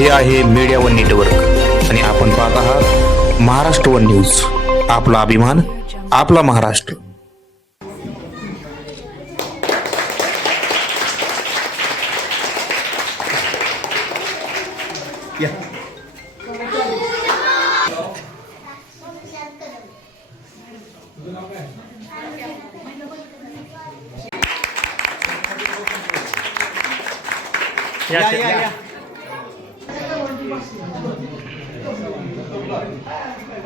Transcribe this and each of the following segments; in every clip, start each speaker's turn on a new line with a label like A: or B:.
A: हे आहे media one network आणि आपण पाहत आहात महाराष्ट्र वन न्यूज आपला अभिमान आपला महाराष्ट्र.
B: या. या या
C: याच्यामध्ये कुठली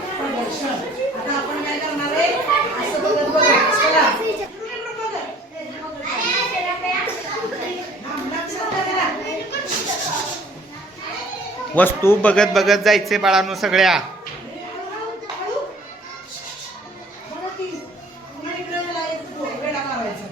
C: आता आपण काय करणार आहे असं बघत बघत चला. थांब, लक्षात घ्या जरा.
B: वस्तू बघत बघत जायचे बाळांनो सगळ्या
C: बघा की, पुन्हा इकडे याला एक वेडा मारायचा.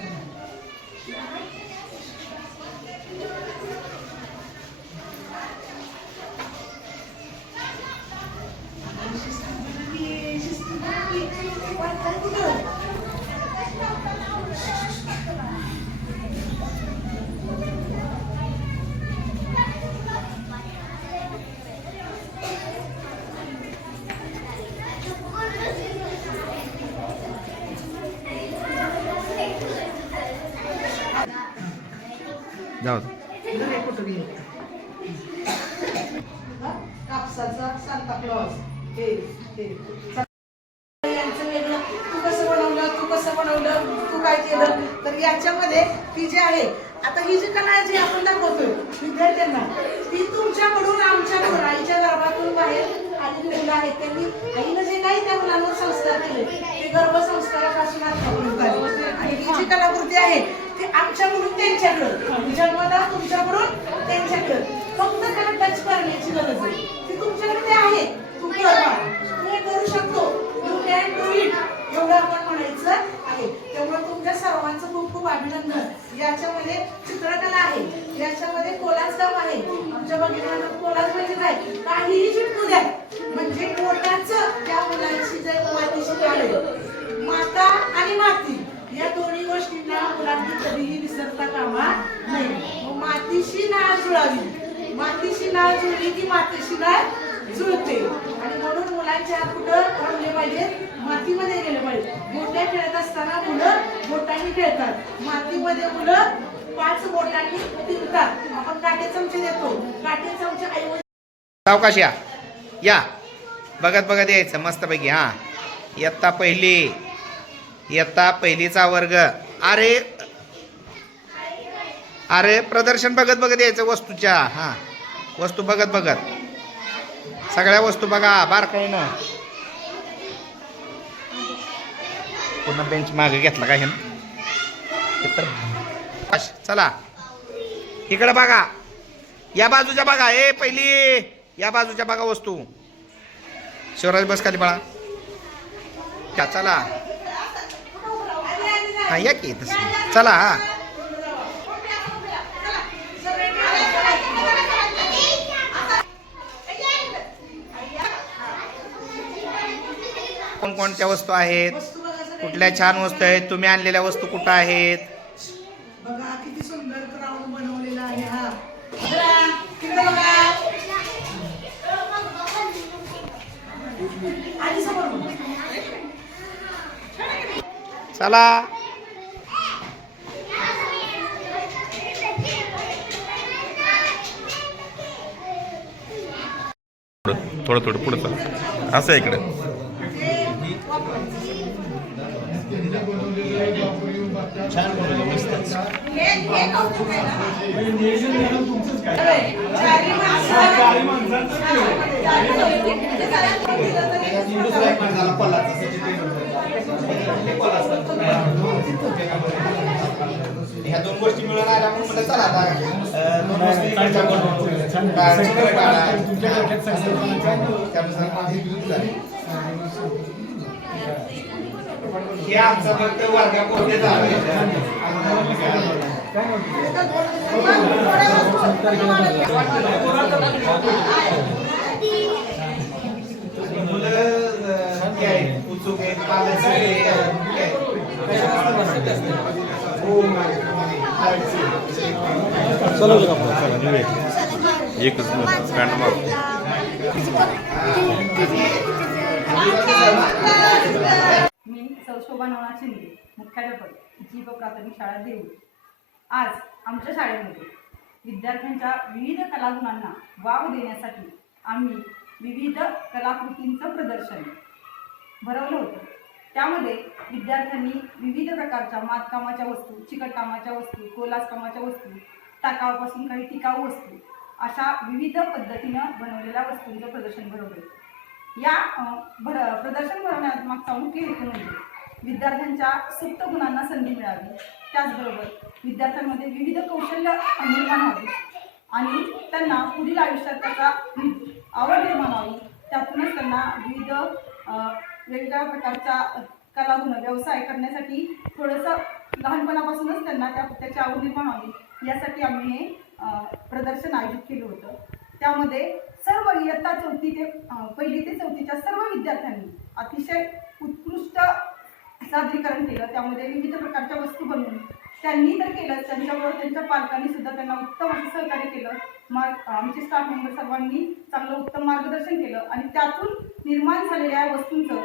B: जाऊ
C: कापसाचा सांता क्लॉज हे तू कसं बनवलं तू कसं बनवलं तू काय केलं? तर याच्यामध्ये ती जी आहे आता ही जी कला आहे जी आपण दाखवतोय विद्यार्थ्यांना ती तुमच्याकडून आमच्याकडून आईच्या गर्भातून बाहेर आलेली मुलं आहेत. त्यांनी आईनं जे काही त्या मुलांवर संस्कार केले ते गर्भसंस्कारापासून संस्कारापासून आणि ही जी कलाकृती आहे आमच्याकडून त्यांच्याकडं जन्मदा तुमच्याकडून त्यांच्याकडं फक्त त्याला टच करण्याची गरज आहे. ती तुमच्याकडे ते आहे. तू हे करू शकतो. यू कॅन डू इट एवढं आपण म्हणायचं आहे. त्यामुळे तुमच्या सर्वांचं खूप खूप अभिनंदन. याच्यामध्ये चित्रकला आहे. याच्यामध्ये कोलाज काम आहे. आमच्या भगिनींना कोलाज म्हणजे काय काहीही चिटकू द्या. म्हणजे पोटाचं त्या मुलांची जर मातीशी आहे. माता आणि माती या दोन्ही गोष्टींना मुलांनी कधीही विसरता कामा नये मग मातीशी नाळ जुळावी मातीशी नाळ जुळली की मातीशी नाळ जुळते. आणि म्हणून मुलांचे हात कुठं थांबले पाहिजेत मातीमध्ये गेले पाहिजे. मोठ्या खेळत असताना मुलं बोटांनी खेळतात. मातीमध्ये मुलं पाच बोटांनी फिरतात. आपण काटे चमचे देतो. काटे चमचे ऐवजी
B: सावकाश या. या. बघत बघत यायचं मस्तपैकी हां. इयत्ता पहिली. इयत्ता पहिलीचा वर्ग. अरे अरे प्रदर्शन बघत बघत यायचं वस्तूच्या हां. वस्तू बघत बघत. सगळ्या वस्तू बघा बारकाईनं पूर्ण बेंच मागे घेतला का हे तर चला. इकडं बघा. या बाजूच्या बघा. ए पहिली. या बाजूच्या बघा वस्तू. शिवराज बस खाली बाळा त्या चला. हा या की तसं. चला हा. कोणकोणत्या वस्तू आहेत? कुठल्या छान वस्तू आहेत? तुम्ही आणलेल्या वस्तू कुठं आहेत? चला. थोडं थोडं पुढं चला. असं इकडं. ह्या दोन गोष्टी मिळून आल्या म्हणून म्हणलं चला आता दोन गोष्टी इकडच्या. काढ. त्यानुसार माझी विरुद्ध झाली. हे आमचं फक्त वर्गापुरते मुलं एकच पॅन्ट
D: मी सौ शोभा नवनाथ शिंदे. मुख्याध्यापक जीव प्राथमिक शाळा देऊ आज आमच्या शाळेमध्ये विद्यार्थ्यांच्या विविध कलागुणांना वाव देण्यासाठी आम्ही विविध कलाकृतींचं प्रदर्शन भरवलं होतं. त्यामध्ये विद्यार्थ्यांनी विविध प्रकारच्या मातकामाच्या वस्तू चिकटकामाच्या वस्तू कोलासकामाच्या वस्तू टाकावापासून काही टिकाऊ वस्तू अशा विविध पद्धतीनं बनवलेल्या वस्तूंचं प्रदर्शन भरवलं. या भर प्रदर्शन भरवण्यात मागचा मुख्य हेतू म्हणजे विद्यार्थ्यांच्या सुप्त गुणांना संधी मिळावी. त्याचबरोबर विद्यार्थ्यांमध्ये विविध कौशल्य निर्माण व्हावी. आणि त्यांना पुढील आयुष्यात त्याचा आवड निर्माण व्हावी. त्यातूनच त्यांना विविध वेगवेगळ्या प्रकारच्या कलागुण व्यवसाय करण्यासाठी थोडंसं लहानपणापासूनच त्यांना त्या त्याची आवड निर्माण व्हावी. यासाठी आम्ही हे प्रदर्शन आयोजित केलं होतं. त्यामध्ये सर्व इयत्ता चौथी ते पहिली ते चौथीच्या सर्व विद्यार्थ्यांनी अतिशय उत्कृष्ट सादरीकरण केलं. त्यामध्ये विविध प्रकारच्या वस्तू बनवून त्यांनी तर केलं त्यांच्याबरोबर त्यांच्या पालकांनी सुद्धा त्यांना उत्तम असं सहकार्य केलं. मार्ग आमचे स्टाफ मेंबर सर्वांनी चांगलं उत्तम मार्गदर्शन केलं आणि त्यातून निर्माण झालेल्या या वस्तूंचं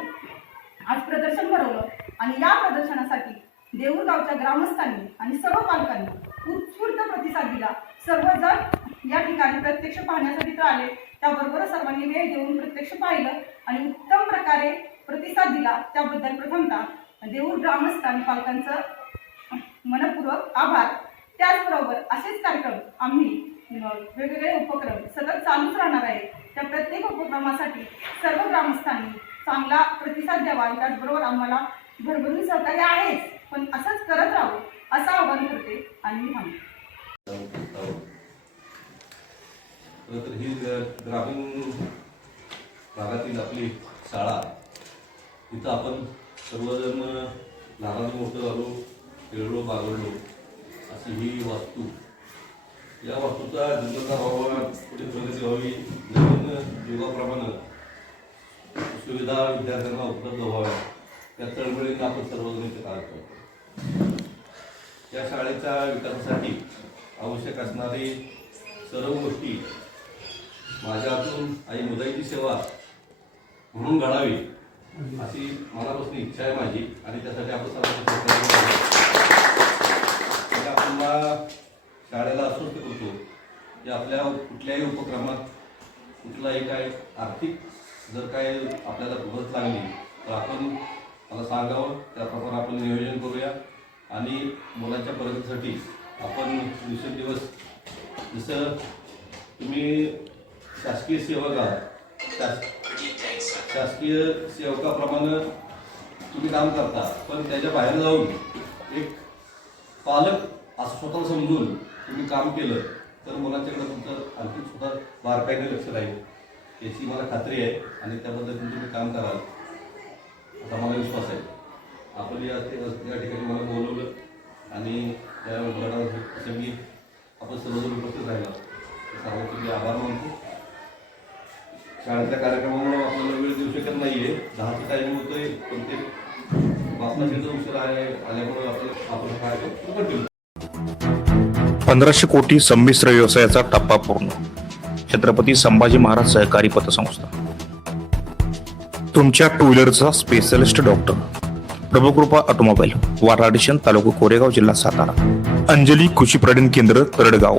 D: आज प्रदर्शन भरवलं. आणि या प्रदर्शनासाठी देऊरगावच्या ग्रामस्थांनी आणि सर्व पालकांनी उत्स्फूर्त प्रतिसाद दिला. सर्वजण या ठिकाणी प्रत्यक्ष पाहण्यासाठी तर आले. त्याबरोबर सर्वांनी वेळ देऊन प्रत्यक्ष पाहिलं आणि उत्तम प्रकारे प्रतिसाद दिला. त्याबद्दल प्रथमतः देऊर ग्रामस्थान पालकांचं मनपूर्वक आभार. त्याचबरोबर असेच कार्यक्रम आम्ही वेगवेगळे उपक्रम सतत चालूच राहणार आहे त्या प्रत्येक उपक्रमासाठी सर्व ग्रामस्थांनी चांगला प्रतिसाद द्यावा. आणि त्याचबरोबर आम्हाला भरभरून सहकार्य आहेच. पण असंच करत राहू असं आवाहन करते आणि मी थांबते
E: तर ही ग्रामीण भागातील आपली शाळा इथं आपण सर्वजण लहान मोठं झालो खेळलो बागडलो अशी ही वास्तू. या वास्तूचा जन्मता व्हावा पुढे प्रगती व्हावी? नवीन युगाप्रमाणे सुविधा विद्यार्थ्यांना उपलब्ध व्हाव्या त्या तळमळीने आपण सर्वजण इथे कार्य करतो या शाळेच्या विकासासाठी आवश्यक असणारी सर्व गोष्टी माझ्या हातून आई मुदाईची सेवा म्हणून घडावी. अशी मनापासून इच्छा आहे माझी आणि त्यासाठी आपण सर्वांना म्हणजे आपण शाळेला आश्वस्त करतो की आपल्या कुठल्याही उपक्रमात कुठलाही काय आर्थिक जर काय आपल्याला मदत लागली तर आपण मला सांगावं त्याप्रमाणे आपण नियोजन करूया. आणि मुलांच्या प्रगतीसाठी आपण दिवसेंदिवस जसं तुम्ही शासकीय सेवक आहात शास शासकीय सेवकाप्रमाणे तुम्ही काम करता पण त्याच्या बाहेर जाऊन एक पालक असं स्वतः समजून तुम्ही काम केलं तर मुलांच्याकडे तुमचं आणखी सुद्धा बारकाईने लक्ष राहील. याची मला खात्री आहे आणि त्या पद्धतीने तुम्ही काम कराल. असा मला विश्वास आहे. आपण या या ठिकाणी मला बोलवलं आणि त्या गडासाठी आपण सर्वजण उपस्थित राहिला. सर्व तुम्ही आभार मानतो. शाळेच्या कार्यक्रमामुळे आपल्याला वेळ शकत नाहीये. दहाचं टायमिंग होतोय. पण ते बापनाशीचा उशीर आहे. आल्यामुळे आपल्याला आपण कंटिन्यू
A: पंधराशे कोटी संमिश्र व्यवसायाचा टप्पा पूर्ण. छत्रपती संभाजी महाराज सहकारी पतसंस्था. तुमच्या टू व्हीलरचा स्पेशलिस्ट डॉक्टर. प्रभुकृपा ऑटोमोबाईल. वाराडिशन तालुका कोरेगाव जिल्हा सातारा. अंजली कृषी पर्यटन केंद्र तरडगाव.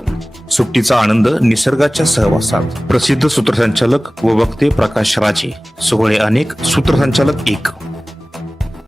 A: सुट्टीचा आनंद निसर्गाच्या सहवासात. प्रसिद्ध सूत्रसंचालक व वक्ते प्रकाश राजे. सोहळे अनेक सूत्रसंचालक एक.